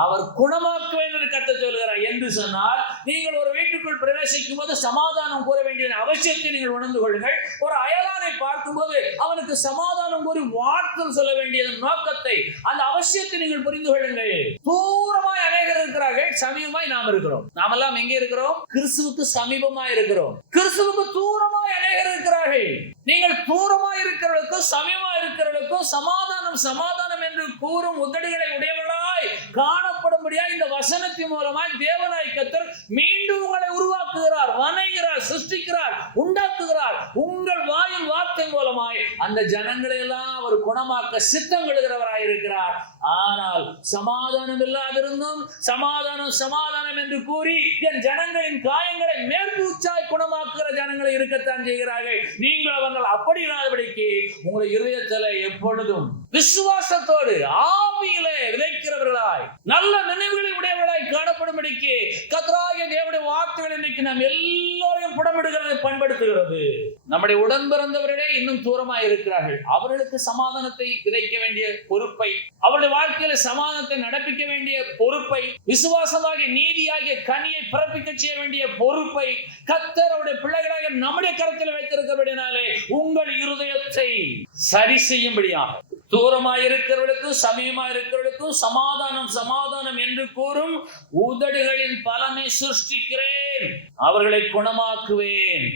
அவர் குணமாக்குவேன் என்று கர்த்தர் சொல்கிறார். என்று சொன்னால் நீங்கள் ஒரு வீட்டுக்குள் பிரவேசிக்கும் போது சமாதானம் கூற வேண்டிய அவசியத்தை நீங்கள் உணர்ந்து கொள்ளுங்கள். ஒரு அயலானை பார்க்கும் போது அவனுக்கு சமாதானம் கூறி வாழ்த்து சொல்ல வேண்டிய நோக்கத்தை, அந்த அவசியத்தை நீங்கள் புரிந்து கொள்ளுங்கள். தூரமாய் அநேகர் இருக்கிறார்கள், சமீபமாய் நாம் இருக்கிறோம். நாமெல்லாம் எங்கே இருக்கிறோம்? கிறிஸ்துவுக்கு சமீபமாய் இருக்கிறோம். கிறிஸ்துவுக்கு தூரமாய் அநேகர் இருக்கிறார்கள். நீங்கள் தூரமாய் இருக்கிறவர்களுக்கும் சமீபமாய் இருக்கிறவர்களுக்கும் சமாதானம் சமாதானம் என்று கூறும் உதடுகளை உடையவர்களாய் உள்ளவர்களாய் காணப்படும்படியா இந்த வசனத்தின் மூலமாய் தேவனாய் கர்த்தர் மீண்டும் உங்களை உருவாக்குகிறார், வணைகிறார், சிருஷ்டிக்கிறார், உண்டாக்குகிறார். உங்கள் வாயின் வார்த்தை மூலமாய் அந்த ஜனங்களை எல்லாம் அவர் குணமாக்க சித்தம் கொள்கிறவராய் இருக்கிறார். ஆனால் சமாதானம் இல்லாதிருந்தும் சமாதானம் சமாதானம் என்று கூறி என் ஜனங்களின் காயங்களை மேற்பூச்சாய் குணமாக்குகிற ஜனங்களை இருக்கத்தான் செய்கிறார்கள். நீங்கள் அவர்கள் அப்படி இல்லாதபடிக்கு உங்களுடைய இருதயத்தில் எப்பொழுதும் விசுவாசத்தோடு ஆவியிலே விதைக்கிறவர்களாய் நல்ல நினைவுகளை உடையவர்களாய் காணப்படும்படிக்கு கர்த்தராகிய தேவனுடைய வார்த்தைகள் இன்றைக்கு நாம் எல்லோரையும் புடமிடுகிறது, பயன்படுத்துகிறது. நம்முடைய உடன் பிறந்தவர்களே இன்னும் தூரமாய் இருக்கிறார்கள். அவர்களுக்கு சமாதானத்தை விதைக்க வேண்டிய பொறுப்பை, அவருடைய வாழ்க்கையில சமாதானத்தை நடப்பிக்க வேண்டிய பொறுப்பை, விசுவாசமாகிய நீதியாகிய கனியை பிறப்பிக்க செய்ய வேண்டிய பொறுப்பை கர்த்தர் அவருடைய பிள்ளைகளாக நம்முடைய கருத்தில் வைத்திருக்கிறபடினாலே உங்கள் இருதயத்தை சரி செய்யும்படியாக தூரமாயிருக்கிறவர்களுக்கும் சமயமாயிருக்கிறவர்களுக்கும் சமாதானம் சமாதானம் என்று கூறும் உதடுகளின் பலனை சிருஷ்டிக்கிறேன், அவர்களை குணமாக்குவேன்.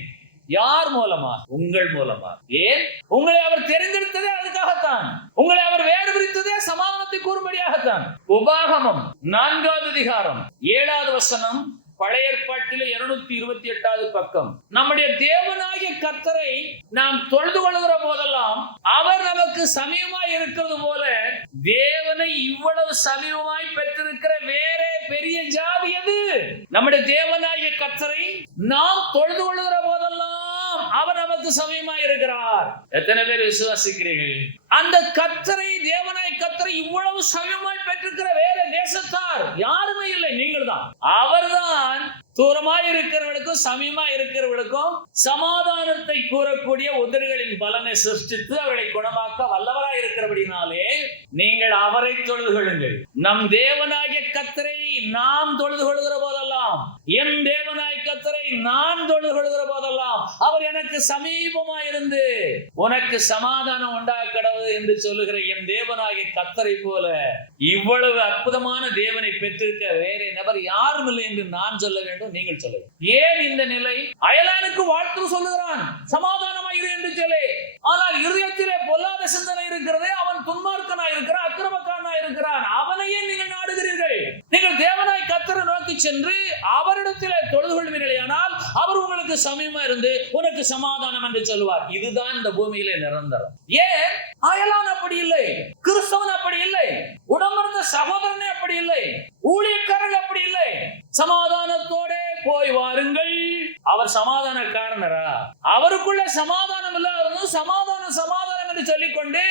யார் மூலமா? உங்கள் மூலமா. ஏன்? உங்களை அவர் தெரிந்தெடுத்ததே அதுக்காகத்தான். உங்களை அவர் வேறு பிரித்ததே சமாதானத்தை கூறும்படியாகத்தான். உபாகமம் 4வது அதிகாரம் 7வது வசனம், பழைய ஏற்பாட்டிலே 228வது பக்கம். நம்முடைய தேவனாகிய கர்த்தரை நாம் தொழுது கொள்கிற போதெல்லாம் அவர் நமக்கு சமீபமாய் இருக்கிறது போல தேவனை இவ்வளவு சமீபமாய் பெற்றிருக்கிற வேற பெரிய ஜாதி எது? நம்முடைய தேவனாகிய கர்த்தரை நாம் தொழுது கொள்கிற போதெல்லாம் அவர் நமக்கு சமீபமாய் இருக்கிறார். எத்தனை பேர் விசுவாசிக்கிறீர்கள்? அந்த கர்த்தரை, தேவனாய் கர்த்தரை இவ்வளவு சமீபமாய் பெற்றிருக்கிற வேற தேசத்தார் யாருமே இல்லை, நீங்கள் தான். அவர்தான் தூரமாய் இருக்கிறவர்களுக்கும் சமீபமாய் இருக்கிறவர்களுக்கும் சமாதானத்தை கூறக்கூடிய உதடுகளின் பலனை சிருஷ்டித்து அவர்களை குணமாக்க வல்லவராய் இருக்கிறபடினாலே நீங்கள் அவரை தொழுது கொள்ளுங்கள். நம் தேவனாகிய கர்த்தரை நாம் தொழுது கொள்கிற போதெல்லாம், என் தேவனாய் கர்த்தரை நான் தொழுது கொள்கிற போதெல்லாம் அவர் எனக்கு சமீபமாய் இருந்து உனக்கு சமாதானம் உண்டாக்கிறது என்று சொல்லுகிற என் தேவனாகிய கர்த்தரை போல இவ்வளவு அற்புதமான தேவனை பெற்றிருக்க வேற நபர் யாரும் இல்லை என்று நான் சொல்ல வேண்டும், நீங்கள் சொல்ல வேண்டும். ஏன் இந்த நிலை? அயலானுக்கு வாழ்த்து சொல்லுகிறான், சமாதானமாயிரு என்று சொல்லி. ஆனால் இருதயத்திலே பொல்லாத சிந்தனை இருக்கிறதே, அவன் துன்மார்க்கனாய் இருக்கிறான், அக்கிரமக்காரனாய் இருக்கிறான். அவனையே நீங்கள் நாடுகிறீர்கள். நீங்கள் தேவனாய் கர்த்தரை நோக்கி சென்று அவரிடத்திலே தொழுது கொள்வீர்களானால் அவர் உங்களுக்கு சமீபமா இருந்து உனக்கு சமாதானம் என்று சொல்லுவார். இதுதான் இந்த பூமியிலே நிரந்தரம். ஏன்? அயலான் அப்படி இல்லை, கிறிஸ்தவன் அப்படி இல்லை, உடம்பிருந்த சகோதரனே அப்படி இல்லை, ஊழியக்காரர்கள் அப்படி இல்லை. சமாதானத்தோட போய் வாருங்கள். அவர் சமாதான காரணரா? அவருக்குள்ள சமாதானம் இல்லாத சமாதானம் சமாதானம் என்று சொல்லிக்கொண்டு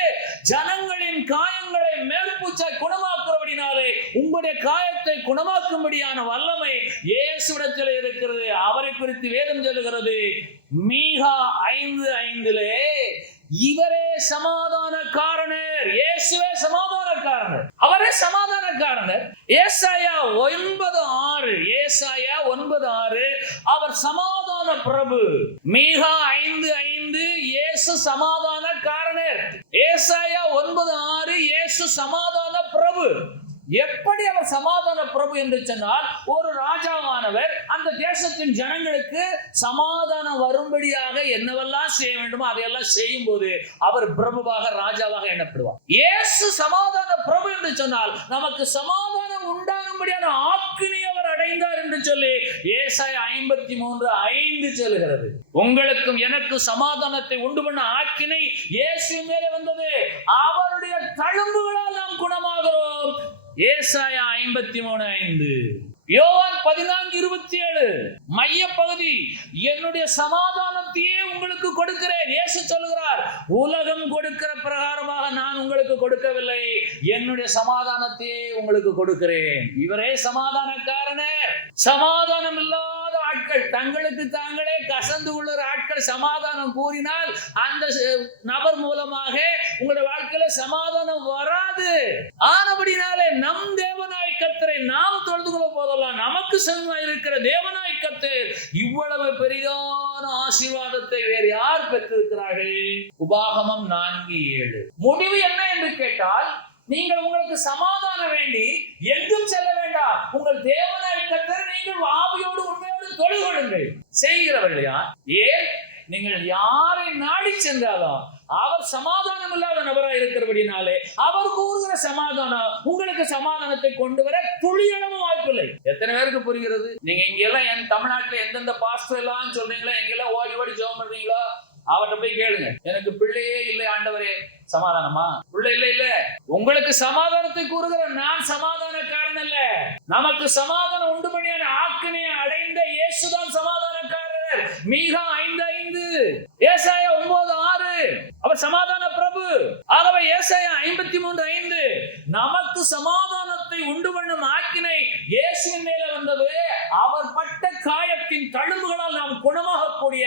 ஜனங்களின் காயங்களை மேற்பூச்சாய் குணமாக்குறபடினாலே உங்களுடைய காயத்தை குணமாக்கும்படியான வல்லமை இயேசுவிடத்தில் இருக்கிறது. அவரை குறித்து வேதம் சொல்லுகிறது, மீகா 5:5 இவரே சமாதான காரணர், இயேசுவே சமாதான காரணர், அவரே சமாதான காரணர். ஏசாயா 9:6 அவர் சமாதான பிரபு. மீகா 5:5 இயேசு சமாதான காரணர். ஏசாயா 9:6 இயேசு சமாதான பிரபு. எப்படி அவர் சமாதான பிரபு என்று சொன்னால், ஒரு ராஜாவானவர் அந்த தேசத்தின் ஜனங்களுக்கு சமாதானம் வரும்படியாக என்னவெல்லாம் செய்ய வேண்டுமோ அதையெல்லாம் செய்யும் போது அவர் பிரபுவாக, ராஜாவாக எண்ணப்படுவார். இயேசு சமாதான பிரபு என்று சொன்னால் நமக்கு சமாதானம் உண்டாகும்படியான ஆக்கினை அவர் அடைந்தார் என்று சொல்லி ஏசாயா 53:5 சொல்லுகிறது. உங்களுக்கும் எனக்கு சமாதானத்தை உண்டு பண்ண ஆக்கினை இயேசு மேலே வந்தது. அவருடைய தழும்புகளால் நாம் குணமாகிறோம். ஏசாயா 53:5. யோவான் 14:27 மைய பகுதி, என்னுடைய சமாதானத்தையே உங்களுக்கு கொடுக்கிறேன். இயேசு சொல்லுகிறார், உலகம் கொடுக்கிற பிரகாரமாக நான் உங்களுக்கு கொடுக்கவில்லை, என்னுடைய சமாதானத்தையே உங்களுக்கு கொடுக்கிறேன். இவரே சமாதானக்காரனர். சமாதானம் இல்லாத ஆட்கள், தங்களுக்கு தாங்களே கசந்து கொள்ளுற ஆட்கள் சமாதானம் கூறினால் அந்த நபர் மூலமாக உங்களுடைய வாழ்க்கையில சமாதானம் வராது. ஆனபடினாலே நம் தேவனாய் கர்த்தரை நாம் தொழுது கொள்ள போதெல்லாம் நமக்கு சமமாய் இருக்கிற தேவனாய் கர்த்தர் இவ்வளவு பெரிதான ஆசீர்வாதத்தை வேறு யார் பெற்றிருக்கிறார்கள்? உபாகமம் 4:7. முடிவு என்ன என்று கேட்டால், நீங்கள் உங்களுக்கு சமாதானம் வேண்டி எங்கும் செல்ல வேண்டாம், உங்கள் தேவனாய் கர்த்தரை நீங்கள் ஆவியோடு உண்மையோடு தொழுது கொள்ளுங்கள். செய்கிறவர்கள் யார்? ஏன்? நீங்கள் யாரை நாடி சென்றாலும் அவர் சமாதானம் இல்லாத நபராக இருக்கிறபடினாலே அவர் கூறுகிற சமாதானம் உங்களுக்கு சமாதானத்தை கொண்டு வர துளியளவும் வாய்ப்பில்லை. எத்தனை பேருக்கு புரிகிறது? நீங்க இங்க எல்லாம் என் தமிழ்நாட்டுல எந்தெந்த பாஸ்டர் எல்லாம் சொல்றீங்களா, எங்கெல்லாம் ஓடி ஓடி ஜெபம் பண்றீங்களோ அவர்கிட்ட போய் கேளுங்க, எனக்கு பிள்ளையே இல்லை ஆண்டவரே, சமாதானமா? பிள்ளை இல்ல. உங்களுக்கு சமாதானத்தை கூறுகிற நான் சமாதானக்காரன் அல்ல. நமக்கு சமாதானம் உண்டு பண்ணியான ஆக்கினை அடைந்த இயேசுதான் சமாதானக்காரர். மீகா 5:5, ஏசாயா 9:6 அவர் சமாதான பிரபு. ஆகவே ஏசாயா 53:5 நமக்கு சமாதானத்தை உண்டு பண்ணும் ஆக்கினை இயேசுவின் மேல வந்தது. அவர் பட்ட காயத்தின் தழும்புகளால் நாம் குணமாகக்கூடிய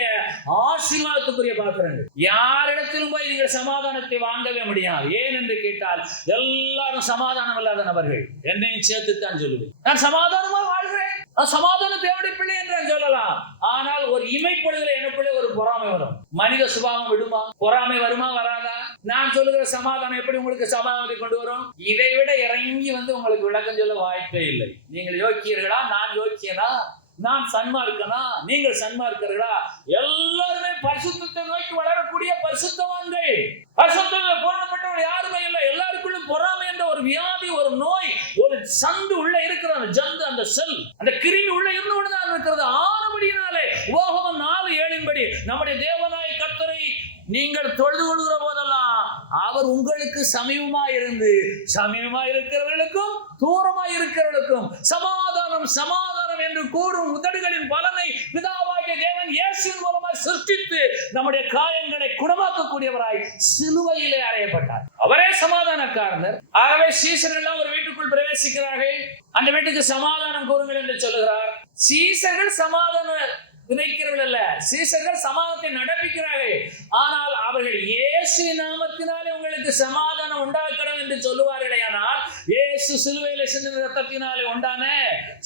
ஆசீர்வாதத்துக்குரிய பாத்திரங்கள். யாரிடத்திலும் போய் நீங்கள் சமாதானத்தை வாங்கவே முடியாது. ஏன் என்று கேட்டால் எல்லாரும் சமாதானம் இல்லாத நபர்கள். என்னையும் சேர்த்துத்தான் சொல்லுவேன். நான் சமாதானமா வாழ்கிறேன், சமாதான தேவனுடைய பிள்ளை என்று சொல்லலாம். ஆனால் ஒரு இமைப்பொழுதுல எனக்குள்ளே ஒரு பொறாமை வரும். மனித சுபாவம் விடுமா? பொறாமை வருமா வராதா? நான் சொல்லுகிற சமாதானம் எப்படி உங்களுக்கு சமாதானத்தை கொண்டு வரும்? இதை விட இறங்கி உங்களுக்கு விளக்கம் சொல்ல வாய்ப்பே இல்லை. நீங்கள் யோக்கியர்களா? நான் யோக்கியனா? நான் சன்மார்க்கனா? நீங்கள் சன்மார்க்கர்களா? எல்லாருமே பரிசுத்தத்தை நோக்கி வளரக்கூடிய பரிசுத்தவான்கள். பரிசுத்தத்தில் பூரணப்பட்டவர்கள் யாருமே இல்லை. எல்லாருக்குள்ளும் பொறாமை என்ற ஒரு வியாதி, ஒரு நோய், ஒரு சந்து உள்ள இருக்கிற அந்த ஜந்து, அந்த செல், அந்த கிருமி உள்ள இருந்து கொண்டுதான் இருக்கிறது. ஆனபடியினாலே உபாகமம் 4:7 நம்முடைய தேவனாய் கர்த்தரை நீங்கள் தொழுது கொள்கிற போதெல்லாம் அவர் உங்களுக்கு சமீபமா இருந்து, சமீபமா இருக்கிறவர்களுக்கும் தூரமா இருக்கிறவர்களுக்கும் சமாதானம் சமாதானம் என்று கூறும் உதடுகளின் பலனை பிதாவாகிய தேவன் இயேசுவின் மூலமாய் சிருஷ்டித்து நம்முடைய காயங்களை குணமாக்கக்கூடியவராய் சிலுவையிலே அறையப்பட்டார். அவரே சமாதானக்காரர். ஆகவே சீசர்கள் எல்லாம் ஒரு வீட்டுக்குள் பிரவேசிக்கிறார்கள். அந்த வீட்டுக்கு சமாதானம் கூறுங்கள் என்று சொல்லுகிறார். சீசர்கள் சமாதான விதைக்கிறவர்கள் அல்ல, சீசர்கள் சமாதானத்தை நடப்பிக்கிறார்கள். ஆனால் அவர்கள் இயேசு நாமத்தினாலே உங்களுக்கு சமாதானம் உண்டாக்கணும் என்று சொல்லுவார்களே. ஆனால் இயேசு சிலுவையிலே சிந்தின ரத்தத்தினாலே உண்டான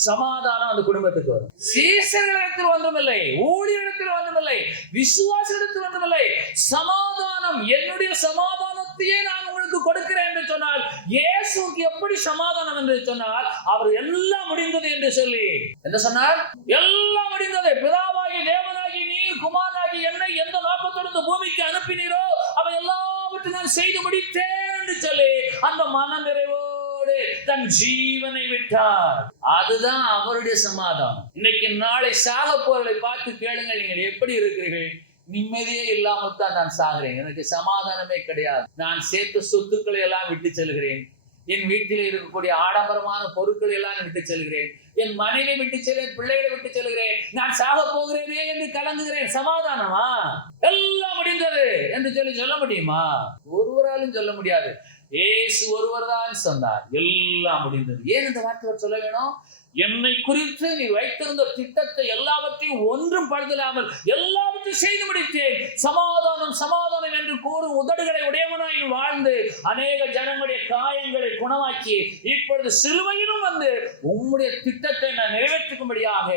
சமாதானம் அந்த குடும்பத்துக்கு வரும். சீசர்களிடத்தில் ஒன்றுமில்லை, ஊழியரிடத்தில் ஒன்றுமில்லை, விசுவாசத்தில் ஒன்றுமில்லை. சமாதானம், என்னுடைய சமாதானத்தையே நான் உங்களுக்கு கொடுக்கிறேன் என்று சொன்னால், இயேசுக்கு எப்படி சமாதானம் என்று சொன்னால், அவர் எல்லாம் முடிந்தது என்று சொல்லி என்ன சொன்னார்? எல்லாம் முடிந்தது. பிதாவாகி தேவனாகி நீர், குமாரனாகி என்னை எந்த நோக்கத்தோடு இந்த பூமிக்கு அனுப்பினீரோ அவை எல்லாவற்றையும் நான் செய்து முடித்தேன் என்று சொல்லி அந்த மன நிறைவோடு தன் ஜீவனை விட்டார். அதுதான் அவருடைய சமாதானம். இன்னைக்கு நாளை சாக போறதை பார்த்து கேளுங்கள், நீங்கள் எப்படி இருக்கிறீர்கள்? நிம்மதியே இல்லாமல் தான் நான் சாகிறேன், எனக்கு சமாதானமே கிடையாது, நான் சேர்த்த சொத்துக்களை எல்லாம் விட்டு செல்கிறேன், என் வீட்டில் இருக்கக்கூடிய ஆடம்பரமான பொருட்களை எல்லாம் விட்டு செல்கிறேன், என் மனைவி விட்டு செல்கிறேன், பிள்ளைகளை விட்டு செல்கிறேன், நான் சாக போகிறேனே என்று கலங்குகிறேன். சமாதானமா? எல்லாம் முடிந்தது என்று சொல்ல முடியுமா? ஒருவராலும் சொல்ல முடியாது. இயேசு ஒருவர் தான் சொன்னார், எல்லாம் முடிந்தது. ஏன் இந்த வார்த்தை சொல்ல வேணும்? என்னை குறித்து நீ வைத்திருந்த திட்டத்தை எல்லாவற்றையும் ஒன்றும் பழுதலாமல் எல்லாவற்றையும் செய்து முடித்தேன். சமாதானம் சமாதானம் என்று கூறும் உதடுகளை உடையவனாய் வாழ்ந்து அநேக ஜனங்களுடைய காயங்களை குணமாக்கி இப்பொழுது சிலுவையிலும் உம்முடைய திட்டத்தை நான் நிறைவேற்றும்படியாக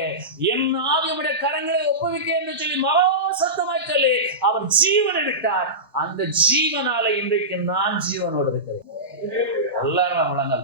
என் ஆவியுடைய கரங்களை ஒப்புவிக்க என்று சொல்லி மகா சத்தமாய் சொல்லி அவர் ஜீவனை விட்டார். அந்த ஜீவனால இன்றைக்கு நான் ஜீவனோடு இருக்கிறேன். எல்லாரும் முழங்கால்